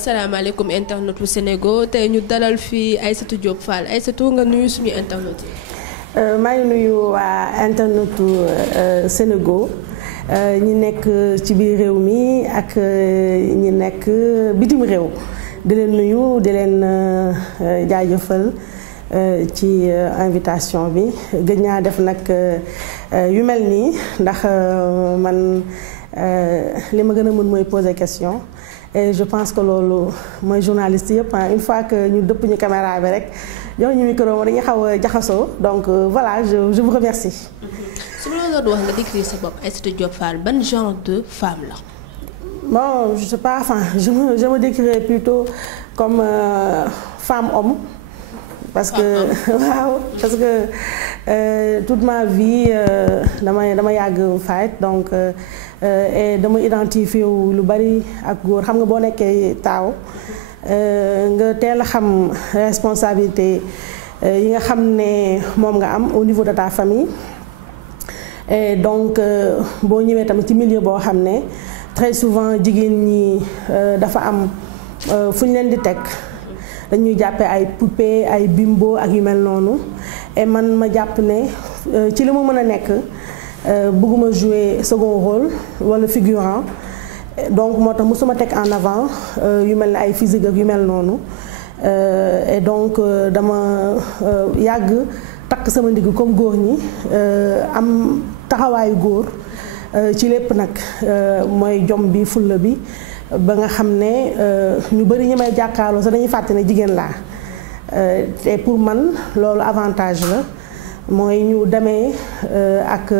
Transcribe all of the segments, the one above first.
asalaamaaleykum internetu Sénégal tey ñu dalal fii Aïssatou Diop Fall Aïssatou nga nuyu suñu internet yi. maa ngi nuyu waa internetu Sénégal ñi nekk ci biir réew mi ak ñi nekk bitim réew di leen nuyu di leen jaajëfal ci invitation bi gëj naa def nag yu mel nii ndax man li ma gën a mën mooy poser question et je pense que loolu mooy journaliste yëpp une fois que ñu dëpp ñu caméra bi rek jox ñu micro ma dañuy xaw a jaxasoo donc voilà je vous remercie. su ma la doon wax nga décrire sa bopp Aïssatou Diop Fall ban genre de femme la. Bon je sais pas enfin je me décrirais plutôt comme femme-homme. parce que waaw parce que toute ma vie dama yàgg fight donc et dama identifié wu lu bari ak góor xam nga boo nekkee taaw nga teel a xam responsabilité yi nga xam ne moom nga am au niveau de ta famille et donc boo ñëwee tamit ci milieu boo xam ne très souvent jigéen ñi dafa am fu ñu leen di teg dañuy jàppee ay poupée ay bimbo ak yu mel noonu et man ma jàpp ne ci li mu mën a nekk bëgguma jouer second rôle wala figurant donc moo tax mosuma teg en avant yu mel ne ay physique ak yu mel noonu et donc dama yàgg takk sama ndigg comme góor ñi am taxawaayu góor ci lépp nag mooy jom bi fulla bi ba nga xam ne ñu bari ñi may jàkkaarloo sax dañuy fàtte ne jigéen laa te pour man loolu avantage la mooy ñu demee ak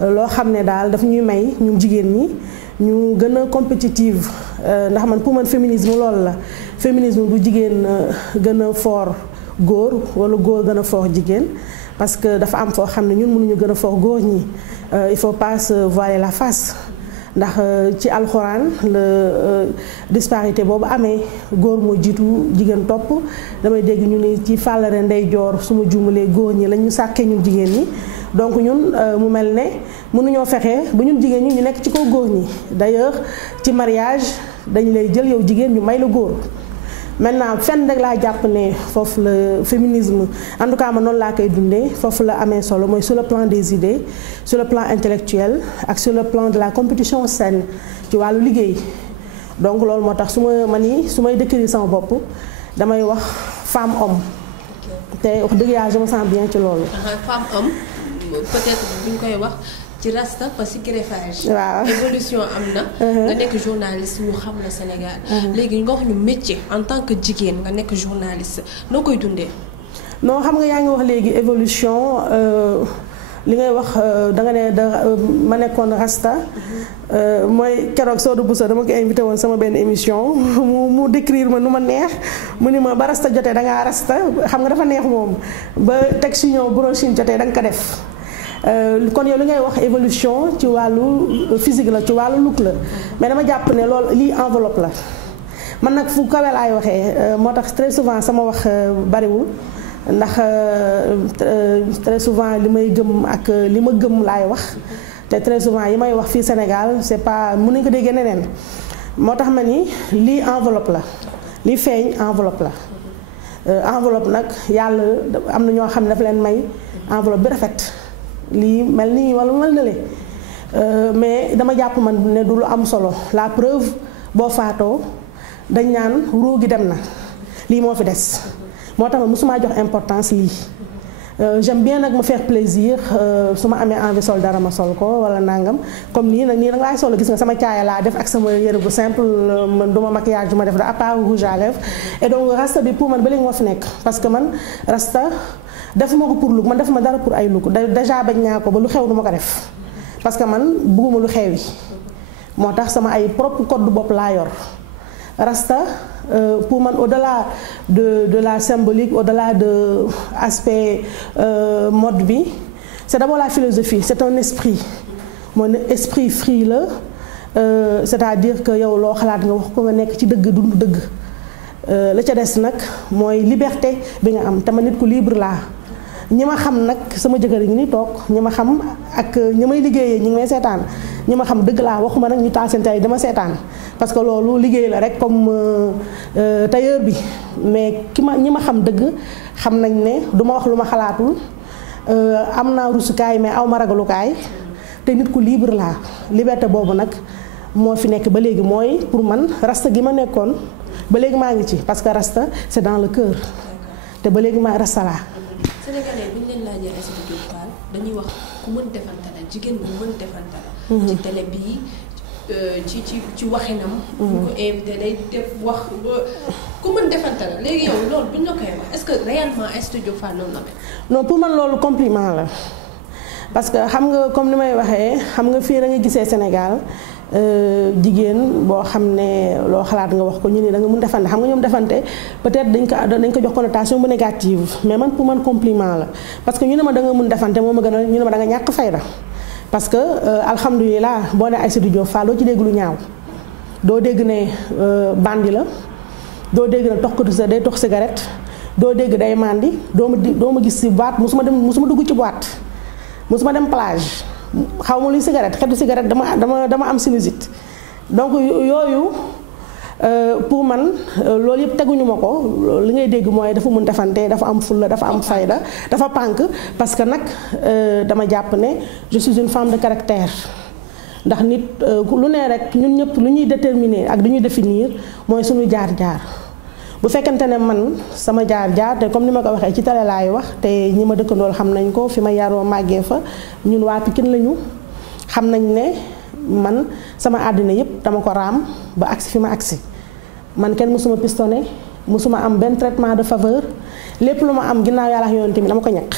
loo xam ne daal daf ñuy may ñun jigéen ñi ñu gën a compétitive ndax man pour man féminisme loolu la féminisme du jigéen gën a fort góor wala góor gën a fort jigéen parce que dafa am foo xam ne ñun mënuñu gën a fort góor ñi il faut pas se voiler la face ndax ci alxuraan la disparité boobu amee góor moo jiitu jigéen topp damay dégg ñu ne ci fàllare ndeyjoor su ma juumalee góor ñi lañ ñu sàkkee ñun jigéen ñi donc ñun mu mel ne mënuñoo fexe ba ñun jigéen ñi ñu nekk ci kaw góor ñi d'ailleurs ci mariage dañu lay jël yow jigéen ñu may la góor maintenant fenn rek laa jàpp ne foofu la féminisme en tout cas ma noonu laa koy dundee foofu la amee solo mooy sur le plan des idées sur le plan intellectuel ak sur le plan de la compétition saine ci wàllu liggéey donc loolu moo tax su may décrire sama bopp damay wax femme homme te wax dëgg yàlla je me sens bien ci loolu. femme homme peut-être bu ñu koy wax. ci rasta parce que greffage. waaw évolution am na. nga nekk journaliste ñu xam la Sénégal. léegi nga wax ñu métier en tant que jigéen nga nekk journaliste noo koy dundee. non xam nga yaa ngi wax léegi évolution li ngay wax da nga ne ma nekkoon rasta. mooy keroog Sodou Bousso dama ko invité woon sama benn émission mu décrire ma nu ma neex mu ni ma ba rasta jotee da ngaa rasta xam nga dafa neex moom ba teg si ñëw brochine jotee da nga ko def. kon yow li ngay wax évolution ci wàllu physique la ci wàllu look la mais dama jàpp ne loolu lii enveloppe la man nag fu kawe laay waxee moo tax très souvent sama wax bariwul ndax très souvent li may gëm ak li ma gëm laay wax te très souvent yi may wax fii Sénégal c'est pas mën nañu ko déggee neneen moo tax ma ni lii enveloppe la li feeñ enveloppe la enveloppe nag yàlla am na ñoo xam ne dafa leen may enveloppe bi rafet lii mel nii wala mel na le mais dama jàpp man ne du lu am solo la preuve boo faatoo dañ naan ruu gi dem na lii moo fi des moo tax ma mosuma jox importance lii j'aime bien nag me faire plaisir su ma amee envie sol dara ma sol ko wala nangam comme nii nag laay solo gis nga sama caaya laa def ak sama yére bu simple man duma maquillage du ma def da à part rouge à lèvres et donc rasta bi pour man ba léegi moo fi nekk parce que man rasta defuma ko pour look man defuma dara pour ay look déjà bañ naa ko ba lu xew du ma ko def parce que man bugguma lu xew yi moo tax sama ay propre code bopp laa yor rasta pour man au-delà de la symbolique au-delà de aspect mode bi c'est d'abord la philosophie c'est un esprit mon esprit free la c'est-à-dire que yow loo xalaat nga wax ko nga nekk ci dëgg dund dëgg la ca des nag mooy liberté bi nga am te ma nit ku libre laa ñi ma xam nag sama jëkkër yi ngi ni toog ñi ma xam ak ñi may liggéeyee ñi ngi may seetaan ñi ma xam dëgg laa waxuma nag ñu taal seen télé dama seetaan parce que loolu liggéey la rek comme tailleur bi mais ñi ma xam dëgg xam nañ ne du ma wax lu ma xalaatul am naa rusukaay mais aw ma ragalukaay te nit ku libre laa liberté boobu nag moo fi nekk ba léegi mooy pour man rasta gi ma nekkoon ba léegi maa ngi ci parce que rasta c'est dans le cœur te ba léegi maa rasta laa. Sénégalais bi ñu leen laajee Aïssatou Diop Fall dañuy wax ku mën defante la jigéen bu mën defante la. ci télé bii ci waxinam. bu ko invité day def wax ku mën defante la léegi yow loolu bu ñu la koy wax est-ce que réellement Aïssatou Diop Fall noonu la mel. non pour man loolu compliment la parce que xam nga comme ni may waxee xam nga fii da nga gisee Sénégal. jigéen boo xam ne loo xalaat nga wax ko ñu ne da nga mun defante xam nga ñoom defante peut-être dañ ko jox connotation bu négative mais man pour man compliment la parce que ñu ne ma da nga mun defante moo ma gën a ñu ne ma da nga ñàkk fayda parce que alhamdulilah boo ne Aïssatou Diop Fall doo ci dégg lu ñaaw doo dégg ne bandi la doo dégg ne toxkatu sa day tox cigarette doo dégg day mandi doo ma gis ci boîte musuma dugg ci boîte musuma dem plage xaw ma luy cigarette xetu cigarette dama am sinusite donc yooyu pour man loolu yëpp teguñu ma ko li ngay dégg mooy dafa mun defante dafa am fulla dafa am fayda dafa pànk parce que nag dama jàpp ne je suis une femme de caractère ndax nit lu ne rek ñun ñëpp lu ñuy déterminer ak lu ñuy définir mooy suñu jaar-jaar bu fekkente ne man sama jaar-jaar te comme ni ma ko waxee ci télé laay wax te ñi ma dëkkandool xam nañ ko fi ma yaroo màggee fa ñun waa Pikine lañu xam nañ ne man sama àddina yëpp dama ko raam ba agsi fi ma agsi man kenn mësuma pistonné mësuma am benn traitement de faveur lépp lu ma am ginnaaw yàlla ak yonent bi dama ko ñaq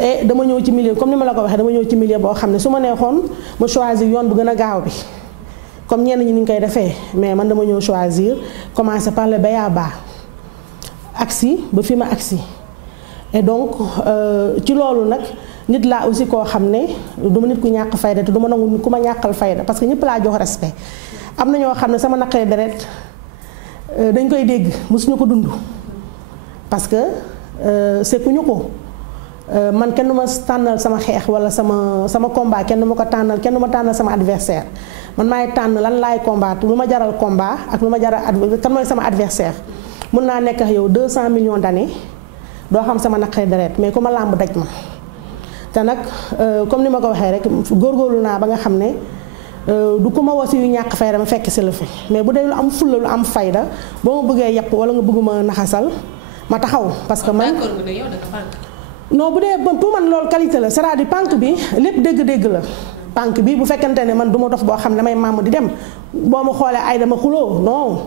et dama ñëw ci milieu comme ni ma la ko waxee dama ñëw ci milieu boo xam ne su ma neexoon ma choisir yoon bu gën a gaaw bi comme ñenn ñi ni ñu koy defee mais man dama ñëw choisir commencer par le b.a.-ba agsi ba fi ma agsi et donc ci loolu nag nit laa aussi koo xam ne du ma nit ku ñàkk fayda te du ma nangu ku ma ñàkkal fayda parce que ñëpp laa jox respect am na ñoo xam ne sama naqaree deret dañ koy dégg mosuñu ko dund parce que sekkuñu ko man kenn du ma tànnal sama xeex wala sama combat kenn du ma ko tànnal kenn du ma tànnal sama adversaire man maay tànn lan laay combattre lu ma jaral combat ak lu ma jaral kan mooy sama adversaire mun naa nekk ak yow 200 millions d'années doo xam sama naqaree deret mais ku ma làmb daj ma te nag comme ni ma ko waxee rek góorgóorlu naa ba nga xam ne du ku ma wasi yu ñàkk fayda ma fekk si la fi mais bu dee lu am fulla lu am fayda boo ma bëggee yàpp wala nga bëgg ma naxasal ma taxaw parce que man non bu dee pour man loolu qualité la c'est-à-dire pànk bi lépp dégg-dégg la pànk bi bu fekkente ne man du ma dox boo xam ne damay màmm di dem boo ma xoolee ay dama xuloo non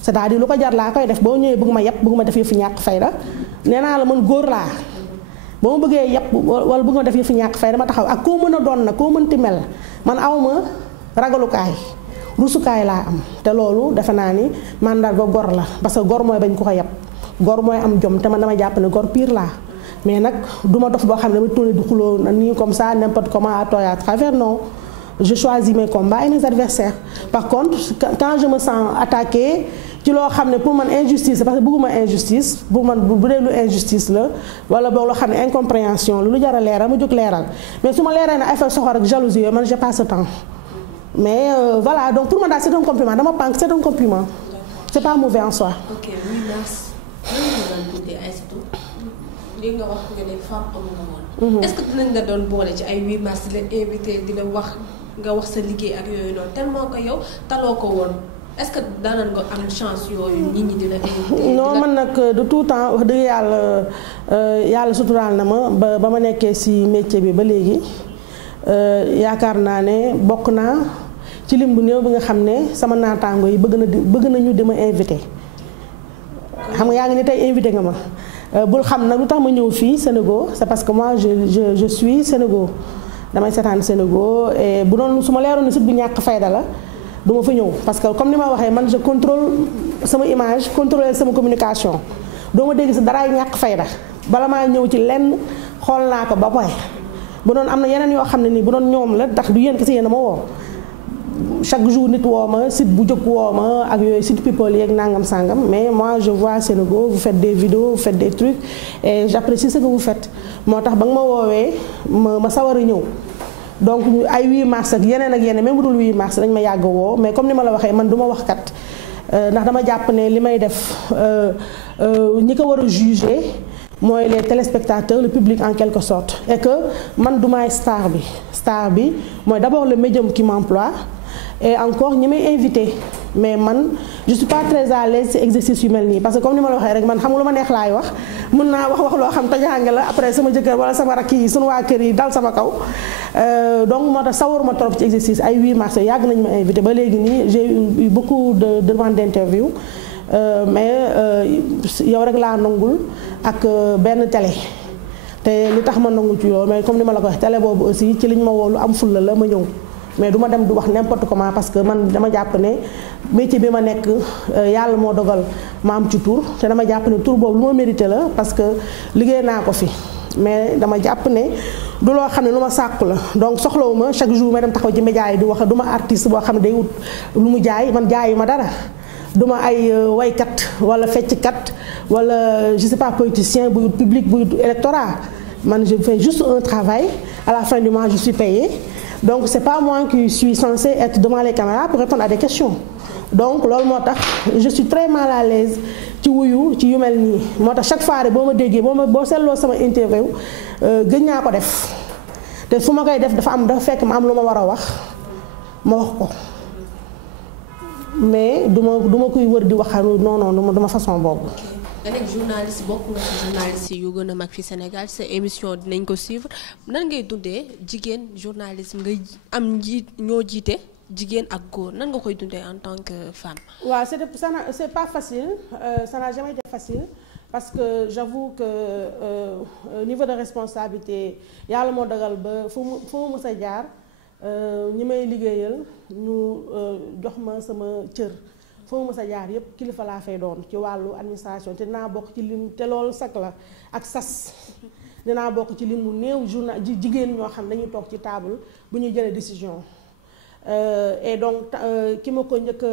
c'est-à-dire lu ko jar laa koy def boo ñëwee bëgg ma yàpp bëgg ma def yëfu ñàkk fayda nee naa la man góor laa boo ma bëggee yàpp wala bëgg ma def yëfu ñàkk fayda ma taxaw ak koo mën a doon nag koo mënti mel man awma ragalukaay rusukaay laa am te loolu defe naa ni mandarga gor la parce que gor mooy bañ ko ko yàpp gor mooy am jom te man dama jàpp ne gor pire laa mais nag du ma dof boo xam ne dama tourné du xuloo nii comme ça n'importe comment à tort et à travers non je choisis mes combats et mes adversaires par contre quand je me sens attaquée ci loo xam ne pour man injustice parce que bëgguma injustice pour man bu dee lu injustice la wala boog loo xam ne incompréhension lu jar a leeral ma jóg leeral mais su ma leeral ne affaire soxor ak jalousie yooyu man j'ai pas ce temps mais voilà donc pour man daal c'est un compliment dama pànk c'est un compliment c'est pas mauvais en soi. ok oui merci. léegi nga wax nga ne femme am nga woon. est-ce que dinañ la doon boole ci ay 8 mars di la invité di la wax nga wax sa liggéey ak yooyu noonu tellement que yow taloo ko woon est-ce que daanoon nga am chance yooyu nit ñi di la invité. non man nag de tout temps wax dëgg yàlla suturaal na ma ba ma nekkee ci métier bi ba léegi yaakaar naa ne bokk naa ci lim bu néew bi nga xam ne sama naataango yi bëgg nañu di ma invité. xam nga yaa ngi ne tey invité nga ma. bul xam nag lu tax ma ñëw fii Sénégal c'est parce que moi je suis Sénégal damay seetaan Sénégal et bu doon su ma leeroon ne site bu ñàkk fayda la du ma fa ñëw parce que comme ni ma waxee man je contrôle sama image contrôler sama communication doo ma dégg si daraay ñàkk fayda bala maa ñëw ci lenn xool naa ko ba pare bu doon am na yeneen yoo xam ne nii bu doon ñoom la ndax du yéen kese yéen a ma woo chaque jour nit woo ma site bu jóg woo ma ak yooyu site people yeeg nangam sangam mais moi je vois Sénégal vous faites des vidéos vous faites des trucs et j'apprécie ce que vous faites moo tax ba nga ma woowee ma sawar a ñëw donc ay 8 mars ak yeneen même bu dul 8 mars dañ ma yàgg woo mais comme ni ma la waxee man du ma wax kat ndax dama jàpp ne li may def ñi ko war a juger mooy les téléspectateurs le public en quelque sorte et que man du maay star bi mooy d'abord le médium qui m'emploie et encore ñi may invité mais man je suis pas très à l'aise ci exercice yu mel nii parce que comme ni ma la waxee rek man xam nga lu ma neex laay wax mën naa wax loo xam tajaange la après sama jëkkër wala sama rakk yi sunu waa kër yi dal sama kaw donc moo tax sawaruma trop ci exercice ay 8 mars yàgg nañu ma invité ba léegi nii j'ai eu beaucoup de demandes d'interview mais yow rek laa nangul ak benn télé te lu tax ma nangul ci yow mais comme ni ma la ko wax télé boobu aussi ci liñ ma woo lu am fulla la ma ñëw mais du ma dem du wax n'importe comment parce que man dama jàpp ne métier bi ma nekk yàlla moo dogal ma am ci tur te dama jàpp ne tur boobu lu ma mérité la parce que liggéey naa ko fi mais dama jàpp ne du loo xam ne lu ma sàkku la donc soxlawuma chaque jour ma dem taxaw ci média yi di wax du ma artiste boo xam ne day wut lu mu jaay man jaayu ma dara duma ay waykat wala fecckat wala je sais pas politicien buy wut public buy wut électorat man je fais juste un travail à la fin du mois je suis payée donc c'est pas moi qui suis censée être devant les caméras pour répondre à des questions donc loolu moo tax je suis très mal à l'aise ci wuyu ci yu mel nii moo tax chaque fois rek boo ma déggee boo seetloo sama interview gëj naa ko def te su ma koy def dafa fekk ma am lu ma war a wax ma wax ko mais du ma koy wër di waxaanu non duma façon boobu. nga nekk journaliste bokk nga ci journaliste yu gën a mag fi Sénégal sa émission dinañ ko suivre nan ngay dundee jigéen journalisme nga am ñoo jiite jigéen ak góor nan nga koy dundee en tant que femme. waaw c'est pas facile ça n'a jamais été facile parce que j'avoue que niveau de responsabilité yàlla moo dogal ba fu mu mës a jaar ñi may liggéeyal ñu jox ma sama cër. foo mu sa jaar yépp kilifa laa fay doon ci wàllu administration te dinaa bokk ci lim te loolu sax la ak sas dinaa bokk ci lim mu néew journal jigéen ñoo xam dañuy toog ci table bu ñuy jëlee décision et donc ki ma ko njëkk a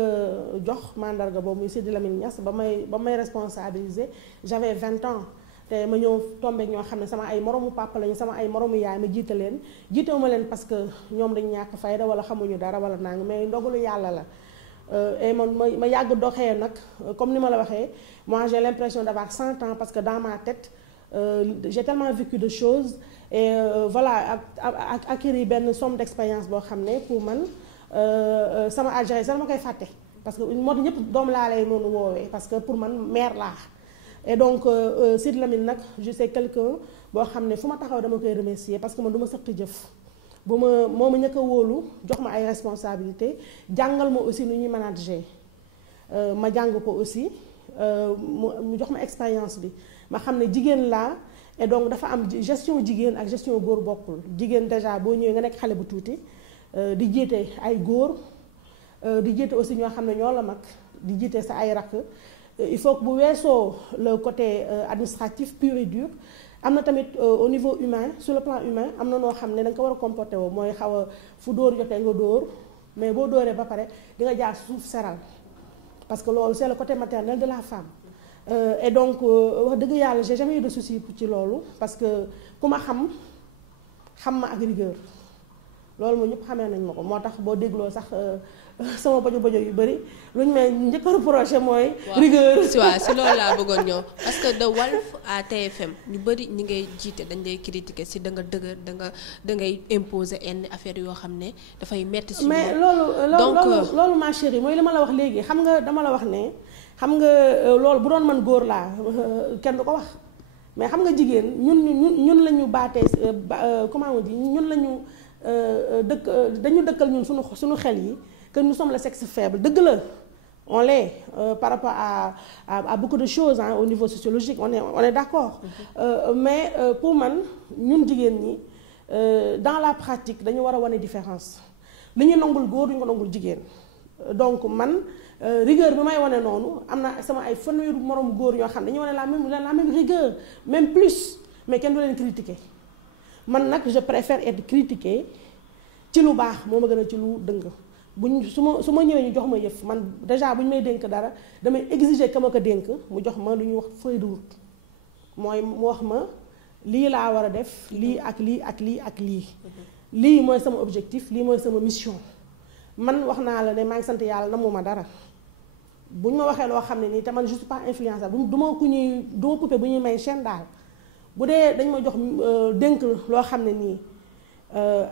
jox mandarga boobu muy Sidi Lamine Niass ba may responsabiliser j'avais 20 ans te ma ñëw tombé ñoo xam ne sama ay moromu papa lañu sama ay moromu yaay ma jiite leen jiitewuma leen parce que ñoom dañu ñàkk fayda wala xamuñu dara wala nang mais ndogalu yàlla la. Et man ma yàgg doxee nag comme ni ma la waxee moi j'ai l'impression d'avoir 100 ans parce que dans ma tête j'ai tellement vécu de choses et voilà ak acquérir benn somme d'expérience boo xam ne pour man sama Algérie sax ma koy fàtte parce que moo tax ñëpp doom laa lay noonu woowee parce que pour man mère laa et donc Sidy Lamine nag je sais quelqu'un boo xam ne fu ma taxaw dama koy remercier parce que man du ma sëq jëf bu ma moo ma ñëkk a wóolu jox ma ay responsabilités jàngal ma aussi nu ñuy manager ma jàng ko aussi mu jox ma expérience bi ma xam ne jigéen laa et donc dafa am gestion jigéen ak gestion góor bokkul jigéen déjà boo ñëwee nga nekk xale bu tuuti di jiite ay góor di jiite aussi ñoo xam ne ñoo la mag di jiite sa ay rakk il faut que bu weesoo le côté administratif pur et dur am na tamit au niveau humain sur le plan humain am na noo xam ne da nga ko war a comporter woo mooy xaw a fu dóor jotee nga dóor mais boo dóoree ba pare di nga jaar suuf seral parce que loolu c'est le côté maternel de la femme et donc wax dëgg yàlla j'ai jamais eu de souci ci loolu parce que ku ma xam ma ak rigueur loolu moom ñëpp xamee nañ ma ko moo tax boo dégloo sax sama bojo yu bëri lu ñu may njëkk a reproché mooy. rigueur waaw si loolu laa bëggoon ñëw parce que de Walf à TFM ñu bëri ñi ngay jiite dañ lay critiquer si da nga dëgër da ngay imposer yenn affaire yoo xam ne dafay metti si mais loolu ma chérie mooy li ma la wax léegi xam nga dama la wax ne xam nga loolu bu doon man góor laa kenn du ko wax mais xam nga jigéen ñun la ñu baatee comment on dit ñun la ñu dañu dëkkal ñun suñu xel yi que nous sommes le sexe faible dëgg la on l'est par rapport à beaucoup de choses au niveau sociologique on est d'accord mais pour man ñun jigéen ñi dans la pratique dañu war a wane différence li ñu nangul góor duñu ko nangul jigéen donc man rigueur bi may wane noonu am na sama ay fanweeri moroom góor ñoo xam ne dañu wane la même rigueur même plus mais kenn du leen critiquer man nag je préfère être critiquée ci lu baax moo ma gën a ci lu dëng su ma ñëwee ñu jox ma yëf man déjà bu ñu may dénk dara damay exiger ka ma ko dénk mu jox ma lu ñuy wax feuille de route mooy mu wax ma lii laa war a def lii ak lii ak lii ak lii lii mooy sama objectif lii mooy sama mission man wax naa la ne maa ngi sant yàlla namuma dara bu ñu ma waxee loo xam ne nii te man je suis pas influençable du ma ku ñuy du ma poupée bu ñuy may chaîne daal bu dee dañ ma jox dénk loo xam ne nii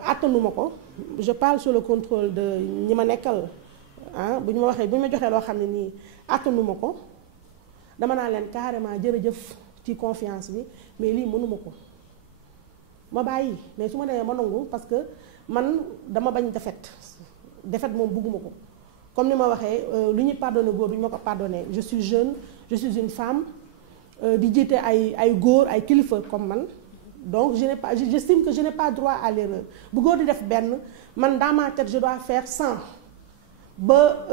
attanuma ko je parle sous le contrôle de ñi ma nekkal bu ñu ma waxee bu ñu ma joxee loo xam ne nii attanuma ko dama naa leen carrément jërëjëf ci confiance bi mais lii mënuma ko ma bàyyi mais su ma demee ma nangu parce que man dama bañ defet moom bugguma ko comme ni ma waxee lu ñuy pardonné góor du ñu ma ko pardonné je suis jeune je suis une femme di jiite ay góor ay kilifa comme man donc j'estime que je n'ai pas droit à l'erreur bu góor di def benn man dans ma tête je dois faire 100 ba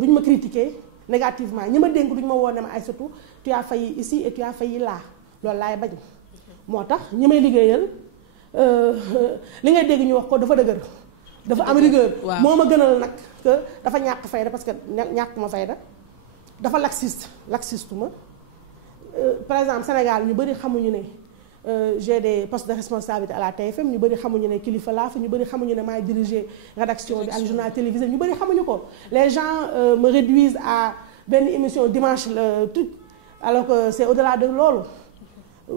duñ ma critiquer négativement ñi ma dénk duñ ma woon ne ma Aïssatou tu as failli ici et tu as failli là loolu laay bañ moo tax ñi may liggéeyal li ngay dégg ñu wax ko dafa dëgër dafa am rigueur moo ma gënal nag que dafa ñàkk fayda parce que ñàkk ma fayda dafa laxiste ma par exemple Sénégal ñu bëri xamuñu ne j'ai des postes de responsabilité à la TFM ñu bëri xamuñu ne kilifa laa fa ñu bëri xamuñu ne maay diriger rédaction bi ak journal télévisé ñu bëri xamuñu ko les gens me réduisent à benn émission dimanche le truc alors que c'est au-delà de loolu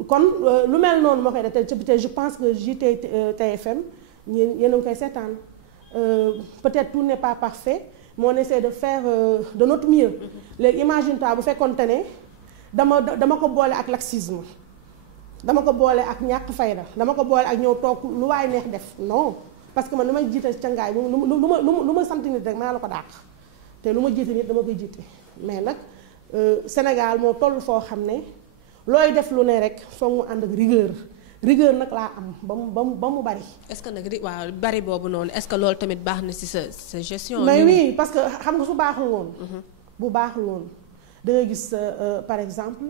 kon lu mel noonu moo koy def te je pense que JT TFM yéen a ngi koy seetaan peut-être tout n'est pas parfait mais on essaie de faire de notre mieux léegi imagine-toi bu fekkoonte ne dama ko boole ak laxisme dama ko boole ak ñàkk fayda dama ko boole ak ñëw toog lu waay neex def non parce que man lu may jiite cangaay lu ma sant nit rek maa la ko dàq te lu ma jiite nit dama koy jiite mais nag Sénégal moo toll foo xam ne looy def lu ne rek foog mu ànd ak rigueur nag laa am ba mu bari. est-ce que nag waaw bari boobu noonu est-ce que loolu tamit baax na ci sa gestion. mais oui parce que xam nga su baaxul woon. bu baaxul woon da ngay gis par exemple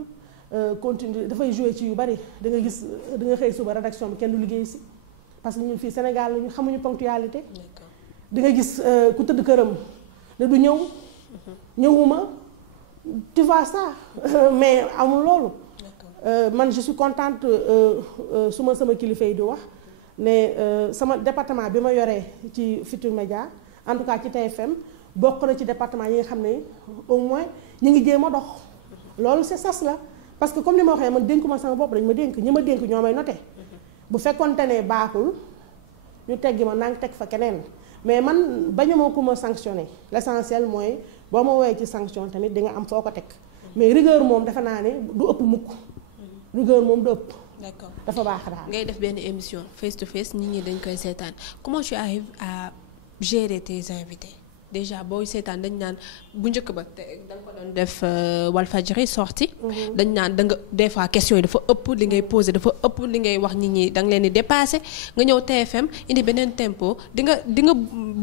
continue dafay jouer ci yu bari da nga gis da nga xëy suba rédaction bi kenn du liggéey ci parce que ñun fii Sénégal ñu xamuñu ponctualité. di nga gis ku tëdd këram ne du ñëw. ñëwuma tu vois ça mais amul loolu. man je suis contente su ma sama kilifa yi di wax ne sama département bi ma yoree ci Futurs Médias en tout cas ci TFM bokk na ci département yi nga xam ne au moins ñu ngi jéem a dox loolu c'est sas la parce que comme ni ma waxee man dénkuma sama bopp dañ ma dénk ñi ma dénk ñoo may noté bu fekkonte ne baaxul ñu teggi ma naa ngi teg fa keneen mais man bañu ma ku ma sanctionné l'essentiel mooy boo ma woowee ci sanction tamit di nga am foo ko teg mais rigueur moom defe naa ne du ëpp mukk rigueur moom du ëpp. D'accord dafa baax daal. ngay def benn émission face to face nit ñi dañ koy seetaan comment tu arrives à gérer tes invités déjà booy seetaan dañ naan bu njëkk ba te da nga ko doon def Walfadjri sorti dañ naan da nga des fois questions yi dafa ëpp li ngay poser dafa ëpp li ngay wax nit ñi da nga leen di dépasser nga ñëw TFM indi beneen tempo di nga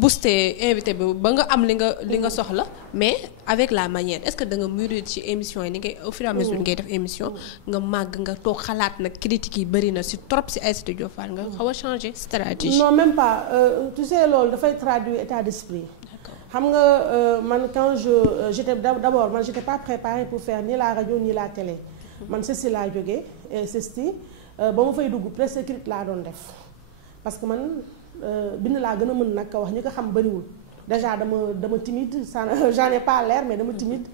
booster invité bi ba nga am li nga soxla mais avec la manière est-ce que da nga mûrir ci émission yi ni ngay au fur et à mesure ngay def émission nga màgg nga toog xalaat nag critiques yi bëri na si trop si Aïssatou Diop Fall nga xaw a changer stratégie. non même pas tu sais loolu dafay traduire état d'esprit. xam nga man quand j'étais d'abord man j'étais pas préparée pour faire ni la radio ni la télé man CESTI laa jógee CESTI ba ma fay dugg presse écrite laa doon def parce que man bind laa gën a mën nag wax ñi ko xam bariwul déjà dama timide ça j'en ai pas l'air mais dama timide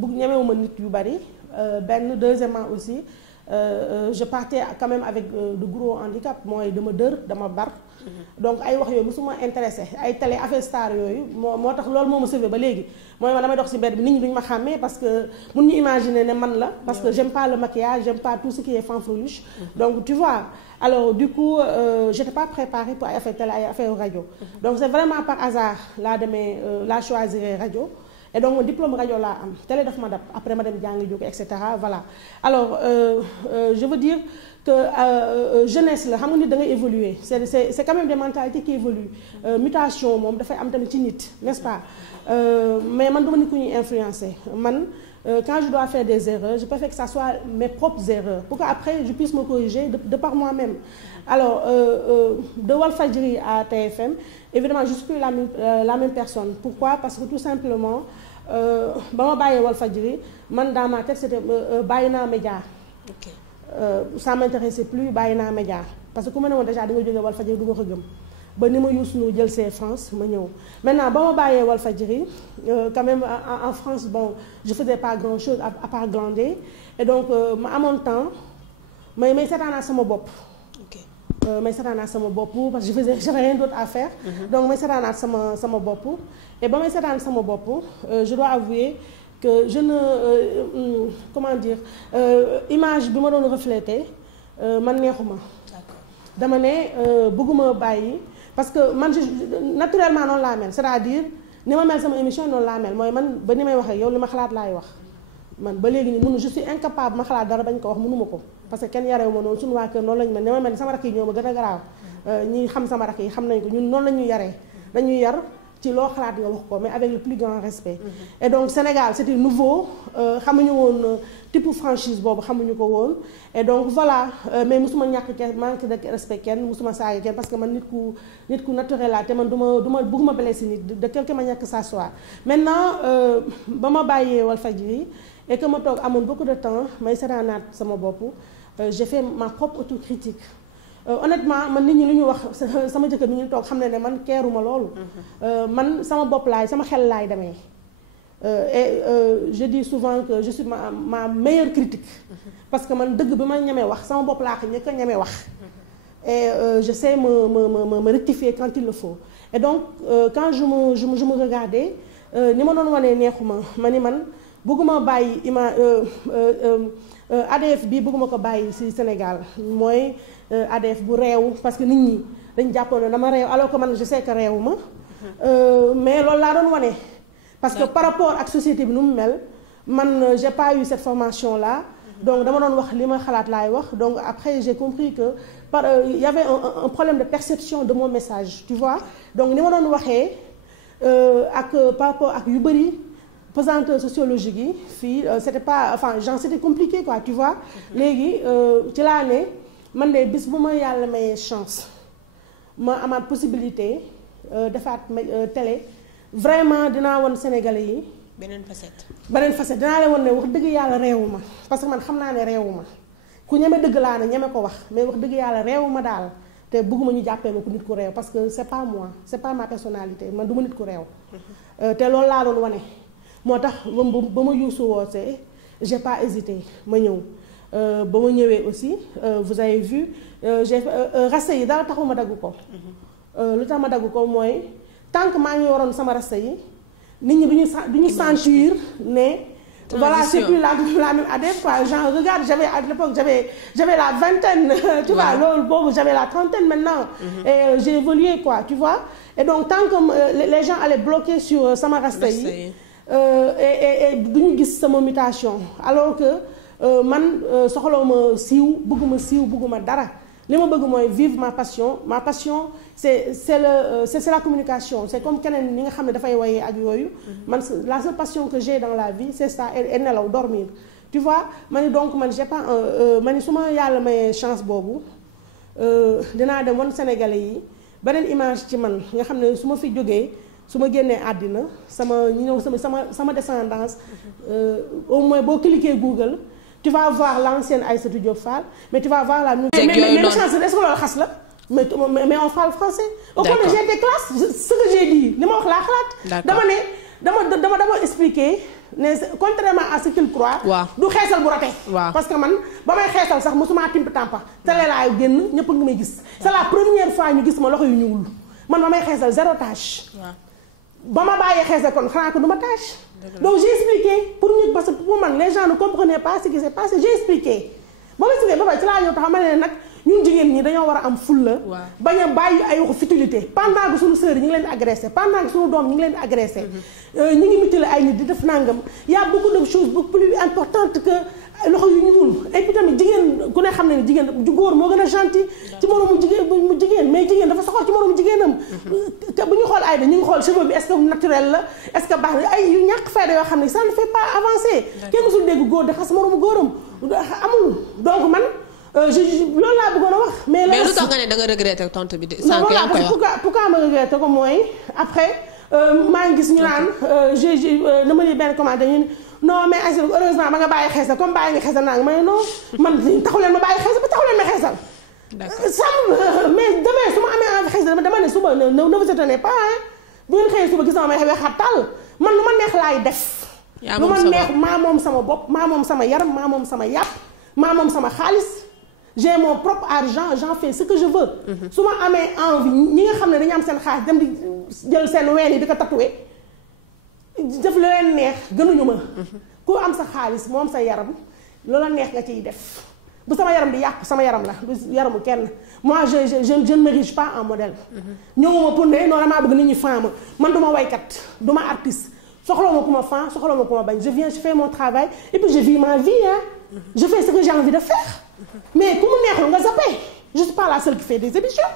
bugg ñemewuma nit yu bari benn deuxièmement aussi je partais quand même avec de gros handicap mooy dama bar donc ay wax yooyu mosuma intéressé ay télé affaire star yooyu moo tax loolu moo ma sauvé ba léegi mooy ma damay dox ci mbedd bi nit ñi duñu ma xàmmee parce que mun ñu imaginer ne man la parce que j'aime pas le maquillage j'aime pas tout ce qui est fanfreluche donc tu vois alors du coup j'étais pas préparée pour ay affaire télé ay affaire rajo donc c'est vraiment par hasard laa demee laa choisir rajo et donc mon diplôme rajo laa am télé daf ma dab après ma dem jàngi jóge et cetera voilà alors je veux dire que jeunesse la xam nga nit da ngay évoluer c'est quand même des mentalités qui évoluent mutation moom dafay am tamit ci nit n'est-ce pas mais man dama nit ku ñuy influencer man quand je dois faire des erreurs je préfère que ça soit mes propres erreurs pour que après je puisse me corriger de par moi-même alors de Walfadjri à TFM évidemment je suis plus la même personne pourquoi parce que tout simplement ba ma bàyyee Walfadjri man dans ma tête c'était bàyyi naa média ça m'intéressait plus bàyyi naa média parce que ku ma ne woon déjà di nga jógee Walfadjri du ma ko gëm ba ni ma Youssou Ndour jël see France ma ñëw maintenant ba ma bàyyee Walfadjri quand même en France bon je faisais pas grand chose à part glander et donc ma amoon temps may seetaanaat sama bopp. may seetaanaat sama bopp parce que j'avais rien d'autre à faire. Donc may seetaanaat sama bopp et ba may seetaan sama bopp je dois avouer que je ne comment dire image bi ma doon refléter man neexuma. Dama ne bëgguma bàyyi parce que man naturellement noonu laa mel c'est-à-dire ni ma mel sama émission noonu laa mel mooy man ba ni may wax ak yow li ma xalaat laay wax man ba léegi nii je suis incapable ma xalaat dara bañ ko wax mënuma ko parce que kenn yarewu ma noonu suñu waa kër noonu lañu mel ni ma mel ni sama rakk yi ñoo ma gën a garaaw ñi xam sama rakk yi xam nañ ko ñun noonu la ñuy yaree dañuy yar ci loo xalaat nga wax ko mais avec le plus grand respect et donc Sénégal c'était nouveau xamuñu woon type franchise boobu xamuñu ko woon et donc voilà mais musuma ñàkk kenn manque de respect kenn musuma saaga kenn parce que man nit ku naturel la te man du ma bëgguma blesser nit de quelque manière que ça soit maintenant ba ma bàyyee Walfadjri et que ma toog amoon beaucoup de temps may seetaanaat sama bopp j'ai fait ma propre autocritique honnêtement man nit ñi lu ñu wax sama jëkkër mi ngi toog xam ne man keeruma loolu man sama bopp laay sama xel laay demee et je dis souvent que je suis ma meilleure critique parce que man dëgg bi ma ñemee wax sama bopp laa ko ñëkk a ñemee wax et je sais me rectifier quand il le faut et donc quand je me regardais ni ma doon wanee neexuma ma ni man bëgguma bàyyi ADF bi bëgguma ko bàyyi ci Sénégal mooy ADF bu réew parce que nit ñi dañ jàppoon ne dama réew alors que man je sais que réew ma mais loolu laa doon wane parce que par rapport ak société bi nu mu mel man j'ai pas eu cette formation là donc dama doon wax li ma xalaat laay wax donc après j'ai compris que il y avait un problème de perception de mon message tu vois donc ni ma doon waxee ak par rapport ak yu bëri pesanteur sociologique yi fii c'était pas enfin genre c'était compliqué quoi tu vois léegi ci laa ne man de bis bu ma yàlla may chance ma amaat possibilité defaat télé vraiment dinaa won Sénégalais yi beneen facette dinaa leen won ne wax dëgg yàlla réewu ma parce que man xam naa ne réewu ma ku ñeme dëgg laa ne ñeme ko wax mais wax dëgg yàlla réewu ma daal te bëgguma ñu jàppee ma ku nit ku réew parce que c'est pas moi c'est pas ma personnalité man du ma nit ku réew te loolu laa doon wane moo tax ba ma Youssou wootee j'ai pas hésité ma ñëw ba ma ñëwee aussi vous avez vu j'ai rasta yi dara taxul ma dagg ko lu tax ma dagg ko mooy tant que maa ngi waroon sama rasta yi nit ñi duñu sentir ne voilà c'est plus la même ADF quoi genre regarde j'avais à l'époque j'avais la vingtaine tu vois loolu boobu j'avais la trentaine maintenant et j'ai évolué quoi tu vois et donc tant que les gens allaient bloquer sur sama rasta yi et duñu gis sama mutation alors que man soxlawuma siiw bëgguma dara li ma bëgg mooy vivre ma passion c'est la communication c'est comme keneen ñi nga xam ne dafay woyee ak yooyu man la seule passion que j'ai dans la vie c'est ça et nelaw dormir tu vois ma ni donc man j'ai pas ma ni su ma yàlla may chance boobu dinaa dem wan Sénégalais yi beneen image ci man nga xam ne su ma fi jógee su ma génnee àddina ñu ñëw sama descendance au moins boo cliquer Google tu vas voir l'ancienne Aïssatou Diop Fall mais tu vas voir la nouvelle mais chance est-ce que loolu xas la mais on parle français au fond j'ai été classe ce que j'ai dit li ma wax laa xalaat dama expliquer ne contrairement à ce qu'il croit du xeesal bu raté parce que man ba may xeesal sax mosuma timp tampa télé laay génn ñëpp ngi may gis c'est la première fois ñu gis ma loxo yu ñuul man ba may xeesal 0 tache ba ma bàyyee xeesal kon xanaa ko du ma tache donc j'ai expliqué pour ñu parce que pour man les gens ne comprenaient pas ce qui s'est passé j'ai expliqué ba ma expliqué ba pare ci laa ñëw taxaw ma ne nag ñun jigéen ñi dañoo war a am fulla bañ a bàyyi ay waxu futilité pendant que suñu sœur yi ñu ngi leen di agressé pendant que suñu doom ñu ngi leen di agressé ñu ngi mutilé ay nit di def nangam y a beaucoup de choses beaucoup plus importantes que loxo yu ñuul et puis tamit jigéen ku ne xam ne jigéen ju góor moo gën a gentil ci moroomu jigéen mais jigéen dafa soxor ci moroomu jigéenam bu ñu xool ay da ñu ngi xool cheveux bi est-ce que naturel la est-ce que baax na ay yu ñàkk fayda yoo xam ne ça ne fait pas avancer kenn musul dégg góor di xas moroomu góoram amul donc man loolu laa bëggoon a wax mais lu tax nga ne da nga regretter tontu bi de sànq yaa ngi koy wax pourquoi ma regretter ko mooy après maa ngi gis ñu naan na ma ni benn commentaire ñu non mais Aïssatou heureusement ba nga bàyyi xeesal comme bàyyi nga xeesal naa nga ma ne non man taxu leen ma bàyyi xeesal ba taxu leen ma xeesal d'accord mais demain su ma amee envie xëy dama ne suba ne vous étonnez pas bu ngeen xëyee suba gis naa may weexaat tàll man lu ma neex laay def. lu ma neex maa moom sama bopp maa moom sama yaram maa moom sama yàpp maa moom sama xaalis j'ai mon propre argent j'en fais ce que je veux. su ma amee envie ñi nga xam ne dañu am seen xaalis dem di jël seen ween yi di ko tatoué def lu leen neex gënuñu ma. ku am sa xaalis moom sa yaram loola neex nga ciy def bu sama yaram di yàqu sama yaram la du yaramu kenn moi je ne m'érige pas en modèle. ñëwuma pour ne non damaa bëgg nit ñi fan ma man du ma waykat du ma artiste. soxla ma ku ma fan soxla ma ku ma bañ je viens je fais mon travail et puis je vis ma vie hein. Je fais ce que j'ai envie de faire. Mais ku mu neexul nga zappé je suis pas la seule qui fait des émissions.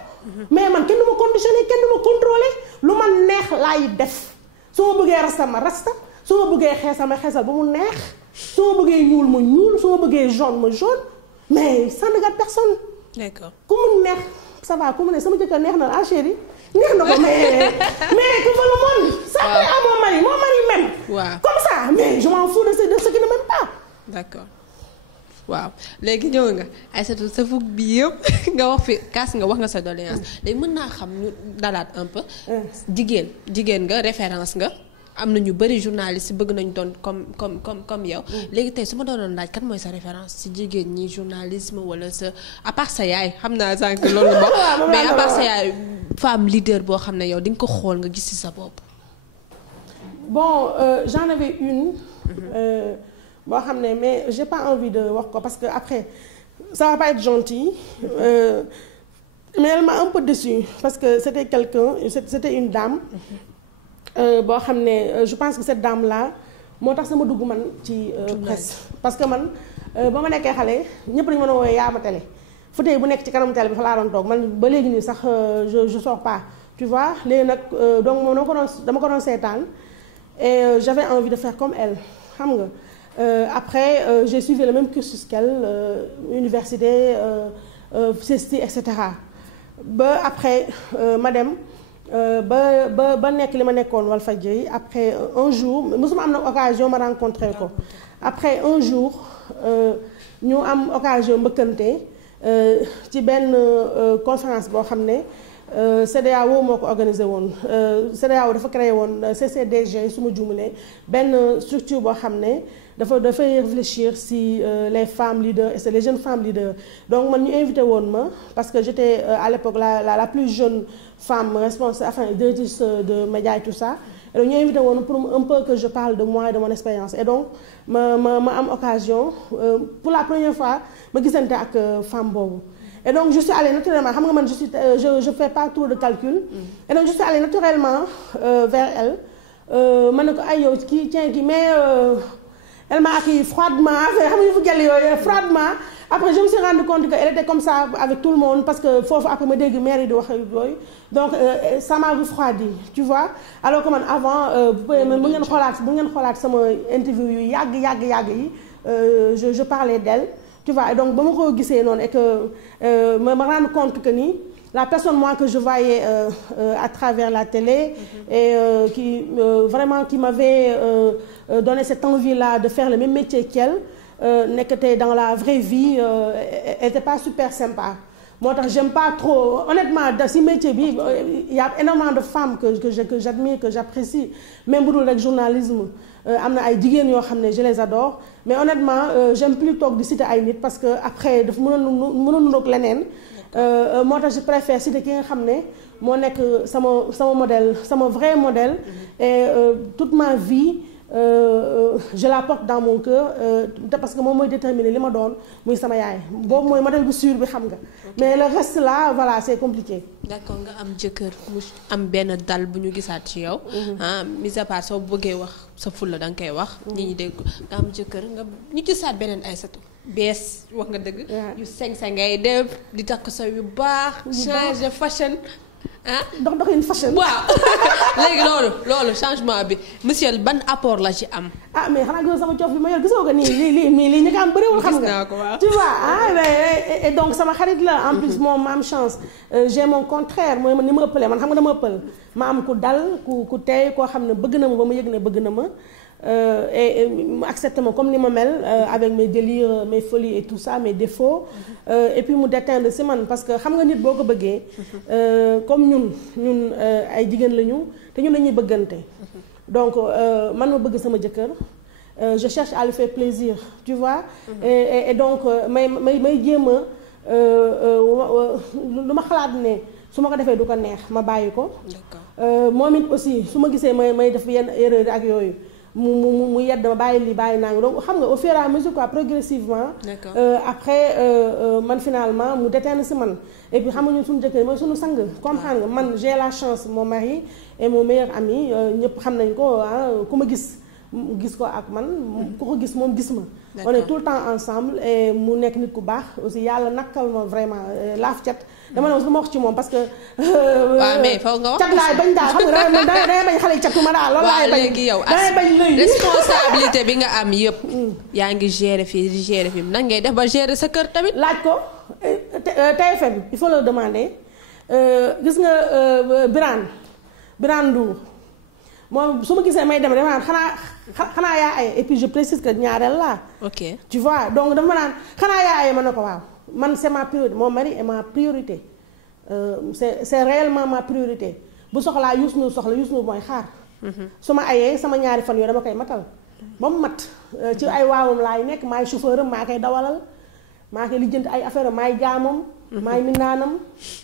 mais man kenn du ma conditionné kenn du ma contrôlé lu ma neex laay def su ma bëggee rasta ma rasta su ma bëggee xeesal ma xeesal ba mu neex su ma bëggee ñuul ma ñuul su ma bëggee jaune ma jaune mais ça ne regarde personne. D'accord. Ku mu neex ça va ku mu ne sama jëkkër neex na la ah chérie neex na ko mais que veut le monde. Ça plaît à mon mari même. Waaw. Comme ça mais je m'en fous de ce qui ne m'aime pas. D'accord. Waaw léegi ñëw nga Aïssatou sa fukk bi yëpp nga wax fi kaas nga wax nga sa doléance léegi mën naa xam ñu dalaat un peu. jigéen nga référence nga am na ñu bëri journaliste bëgg nañ doon comme yow. léegi tey su ma doonoon laaj kan mooy sa référence si jigéen ñi journalisme wala sa à part sa yaay xam naa sànq loolu bokk mais à part sa yaay femme leader boo xam ne yow di nga ko xool nga gis ci sa bopp. Bon j'en avais une. boo xam ne mais j'ai pas envie de wax ko parce que après ça va pas être gentil mais elle m'a un peu déçue parce que c'était une dame boo xam ne je pense que cette dame là moo tax sama dugg man ci presse parce que man ba ma nekkee xale ñëpp dañu mën a woowee yaa ma télé fauteuil bu nekk ci kanamu télé bi fa laa doon toog man ba léegi nii sax je sors pas tu vois léegi nag donc moom dama ko doon seetaan et j'avais envie de faire comme elle xam nga. Après j'ai suivi le même cursus qu'elle université CESTI et cetera ba après ma dem ba nekk li ma nekkoon Walfadjri après un jour mosuma am na occasion ma rencontré ko après un jour ñu am occasion mbëkkante ci benn conférence boo xam ne CEDEAO moo ko organisé woon CEDEAO dafa créé woon CCDG su ma juumalee benn structure boo xam ne dafay réfléchir si les femmes leaders et c'est les jeunes femmes leaders donc man ñu invité woon ma parce que j'étais à l'époque la plus jeune femme responsable enfin directrice de médias et tout ça et donc ñu invité woon pour un peu que je parle de moi et de mon expérience et donc ma am occasion pour la première fois ma gisante ak femme boobu et donc je suis allée naturellement xam nga man je fais pas trop de calcul et donc je suis allée naturellement vers elle ma ne ko ay yow kii mais elle m'a accueilli froidement xam nga fu gel yooyu froidement après je me suis rendu compte que elle était comme ça avec tout le monde parce que foofu après ma dégg maire yi di wax yooyu donc ça m'a refroidi tu vois alors que man avant bu ngeen xoolaat sama interview yu yàgg yi je parlais d'elle tu vois et donc ba ma ko gisee noonu et que ma rendre compte que ni la personne moi que je voyais à travers la télé et qui vraiment qui m'avait donné cette envie-là de faire le même métier qu'elle nekkatee dans la vraie vie était pas super sympa moo tax j'aime pas trop honnêtement da si métier bi il y a énormément de femmes que j'admire que j'apprécie même bu dul rek journalisme am na ay jigéen yoo xam ne je les adore mais honnêtement j'aime plus toog di citer ay nit parce que après daf mënoon nuroog leneen moo tax je préfère citer ki nga xam ne moo nekk sama modèle sama vrai modèle et toute ma vie je la porte dans mon cœur parce que moom mooy déterminer li ma doon muy sama yaay boobu mooy modèle bu sûr bi xam nga mais le reste là voilà c'est compliqué. D'accord nga am jëkkër mu am benn dal bu ñu gisaat ci yow. Mis à part soo bëggee wax sa fulla da nga koy wax. nit ñi dégg nga am jëkkër nga ñu gisaat beneen Aïssatou bees wax nga dëgg. yu sañ ngay def di takk sa yu baax. changer fashion. doxin fashion. waaw léegi loolu changement bi monsieur ban apport la ci am. mais xanaa gis sama coof bi ma yor gisoo ko nii lii ñu ko am bëriwul xam nga. tu vois et donc sama xarit la en plus moom ma am chance j'ai mon contraire mooy man ni ma ëppalee man xam nga dama ëppal ma am ku dal ku tey koo xam ne bëgg na ma ba ma yëg ne bëgg na ma et mu accepté ma comme ni ma mel avec mes délires mes folies et tout ça mes défauts et puis mu déteindre si man parce que xam nga nit boo ko bëggee comme ñun ay jigéen lañu te ñun dañuy bëggante donc man ma bëgg sama jëkkër je cherche à lui faire plaisir tu vois et donc may jéem a lu ma xalaat ne su ma ko defee du ko neex ma bàyyi ko moom it aussi su ma gisee may def yenn erreur ak yooyu mu yedd ma bàyyi lii bàyyi naa ngi donc xam nga au fur et à mesure quoi progressivement après man finalement mu déteindre si man et puis xam nga ñun suñu jëkkër mooy suñu sang comprendre nga man j'ai la chance mon mari et mon meilleur ami ñëpp xam nañ ko ku ma gis ko ak man ku ko gis moom gis ma on est tout le temps ensemble et mu nekk nit ku baax aussi yàlla nakkal ma vraiment laaf cat dama ne ma wax ci moom parce que waaw mais foog nga wax cat laay bañ daal xam nga dangay bañ xale yi catuma daal loolu laay bañ léegi yow dangay bañ lëy responsabilité bi nga am yëpp yaa ngi gérer fii di gérer fii nan ngay def ba gérer sa kër tamit laaj ko TFM il faut le demander gis nga Birane Ndour moom su ma gisee may dem dama naan xanaa yaa ay et puis je précise que ñaareel laa. ok tu vois donc dafa ma naan xanaa yaa ay ma ne ko waaw man c'est ma priorité mon mari est ma priorité c'est réellement ma priorité bu soxlaa Youssou Ndour soxla Youssou Ndour mooy xaar. su ma ayee sama ñaari fan yooyu dama koy matal ba mu mat ci ay waawam laay nekk maay chauffeur am maa koy dawalal maa koy lijjanti ay affaire am maay jaamam. maay mindaanam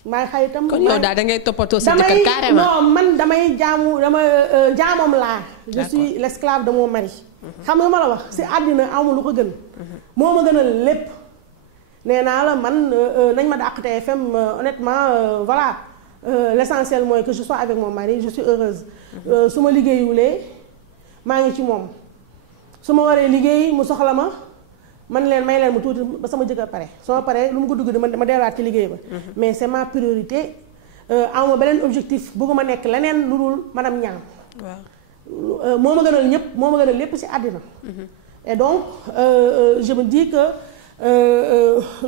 maay xaritam. kon yow daal da ngay toppatoo sa jëkkër carrément non man damay jaamam laa. je suis l'esclave de mon mari. xam nga ma la wax si àddina amul lu ko gën. moo ma gënal lépp. nee naa la man nañ ma dàq TFM honnêtement voilà l'essentiel mooy que je sois avec mon mari je suis heureuse. su ma liggéeyulee maa ngi ci moom su ma waree liggéey mu soxla ma. man leen may leen mu tuuti ba sama jëkkër pare soo paree lu mu ko dugg di ma delluwaat ci liggéey ba mais c'est ma priorité awma beneen objectif bëgguma nekk leneen lu dul madame Niang waaw moo ma gënal ñëpp moo ma gënal lépp ci àddina et donc je me dis que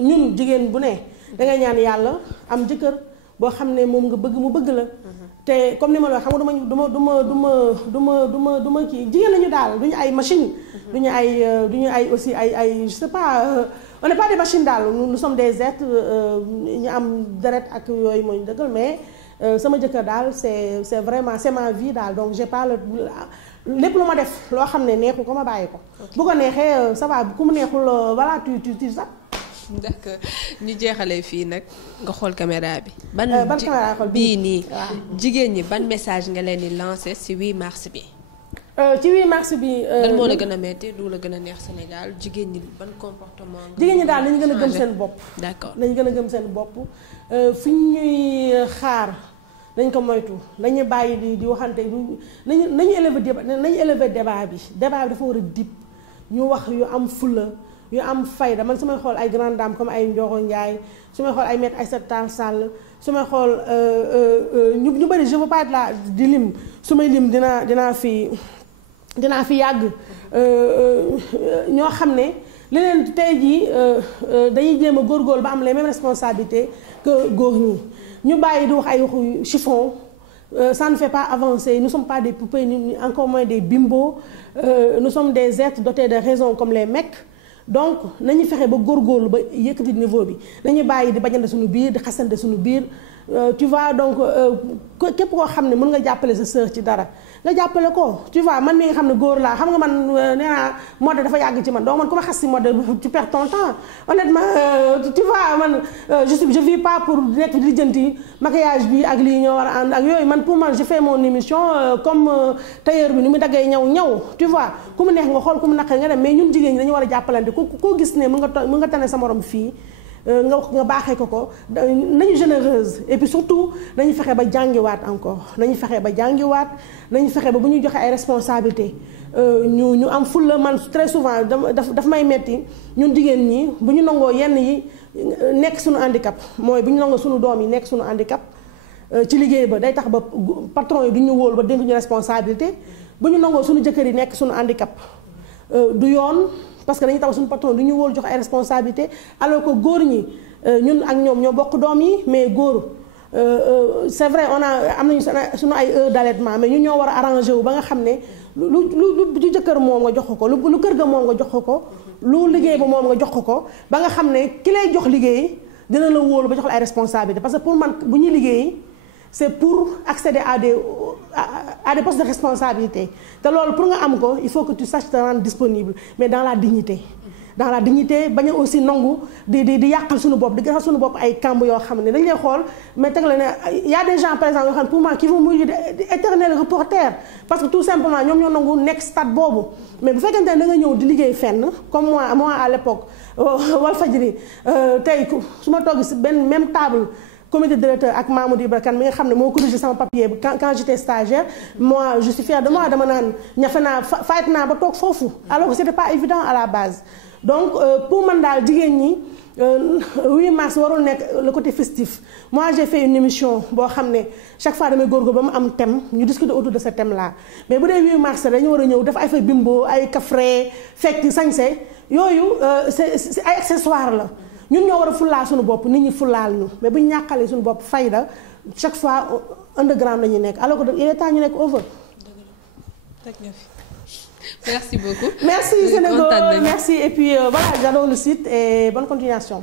ñun jigéen bu ne dangay ñaan yàlla am jëkkër boo xam ne moom nga bëgg mu bëgg la te comme ni ma la wax xam nga du ma kii jigéen lañu daal duñu ay machine duñu ay aussi ay je sais pas on n'est pas des machines daal nous sommes des êtres ñu am deret ak yooyu mooy dëggal mais sama jëkkër daal c'est vraiment c'est ma vie daal donc j'ai pas lépp lu ma def loo xam ne neexu ko ma bàyyi ko bu ko neexee ça va ku mu neexul voilà tu sax d'accord ñu jeexalee fii nag nga xool caméra bi. ban caméra xool bii nii. jigéen ñi ban message nga leen di lancer ci 8 mars bi. ci 8 mars bi. lan moo la gën a metti du la gën a neex Sénégal jigéen ñi ban comportement. jigéen ñi daal nañu gën a gëm seen bopp. d'accord nañu gën a gëm seen bopp fi ñuy xaar nañ ko moytu nañu bàyyi di waxante nañu élever débat bi dafa war a dib ñu wax yu am fulla yu am fayda man su may xool ay grande dame comme ay Ndioro Ndiaye su may xool ay Maître Aïssata Tall Sall su may xool ñu bëri je veux pas la di lim su may lim dinaa fi yàgg ñoo xam ne leneen tey jii dañuy jéem a góorgóorlu ba am les mêmes responsabilités que góor ñi ñu bàyyi di wax ay waxu chiffon ça ne fait pas avancer nous sommes pas des poupées encore moins des bimbos nous sommes des êtres dotés de raison comme les mecs donc nañu fexe ba góorgóorlu ba yëkkati niveau bi nañu bàyyi di bañante suñu biir di xasante suñu biir tu vois donc képp koo xam ne mën nga jàppale sa sœur ci dara nga jàppale ko tu vois man mi nga xam ne góor laa xam nga man nee naa mode dafa yàgg ci man donc man ku ma xas si mode tu perds ton temps honnêtement tu vois man je vis pas pour nekk di lijjanti maquillage bi ak lii ñoo war a ànd ak yooyu man pour man je fais mon émission comme tailleur bi ni mu daggee ñaw tu vois ku mu neex nga xool ku mu naqari nga dem mais ñun jigéen ñi dañu war a jàppalante koo gis ne mën nga tane sa morom fii nga baaxee ko nañu généreuse et puis surtout nañu fexe ba jàngiwaat encore nañu fexe ba bu ñuy joxe ay responsabilités ñu am fulla man très souvent daf may metti ñun jigéen ñi bu ñu nangoo yenn yi nekk suñu handicap mooy bu ñu nangoo suñu doom yi nekk suñu handicap ci liggéey ba day tax ba patron yi du ñu wóolu ba dénk ñu responsabilité bu ñu nangoo suñu jëkkër yi nekk suñu handicap du yoon parce que dañuy taw suñu patron du ñu wóolu jox ay responsabilité alors que góor ñi ñun ak ñoom ñoo bokk doom yi mais góor c'est vrai am nañu suñu ay heures d'allaitement mais ñu ñoo war a arranger wu ba nga xam ne lu jëkkër moom nga jox ko lu kër ga moom nga jox ko lu liggéey ba moom nga jox ko ba nga xam ne ki lay jox liggéey dina la wóolu ba jox la ay responsabilités parce que pour man bu ñuy liggéey c'est pour accéder à des postes de responsabilité te loolu pour nga am ko il faut que tu saches te rendre disponible mais dans la dignité bañ a aussi nangu di yàqal suñu bopp di gasal suñu bopp ay kamb yoo xam ne dañ lay xool mais teg la ne y a des gens par exemple yoo xam ne pour moi qui vont mourir d'éternels reporters parce que tout simplement ñoom ñoo nangu nekk stade boobu mais bu fekkente ne da nga ñëw di liggéey fenn comme moi à l'époque Walfadjri tey su ma toog si benn même table comité directeur ak Mamadou Ibra Kane mi nga xam ne moo corrigé sama papier quand j'étais stagiaire moi je suis fière de moi dama naan ñafe naa fayet naa ba toog foofu alors que c'était pas évident à la base donc pour man daal jigéen ñi 8 mars warul nekk le côté festif moi j'ai fait une émission boo xam ne chaque fois damay góorgóorlu ba mu am thème ñu discuter autour de ce thème là mais bu dee 8 mars dañu war a ñëw def ay fa bimbo ay kafre fekk sañse yooyu c'est ay accessoires la ñun ñoo war a fullaal suñu bopp nit ñi fullaal ñu mais bu ñu ñàkkalee suñu bopp fayda chaque fois underground la ñuy nekk alors que il est temps ñu nekk over. Merci beaucoup. Merci Sénégal, merci et puis voilà j'adore le site et bonne continuation.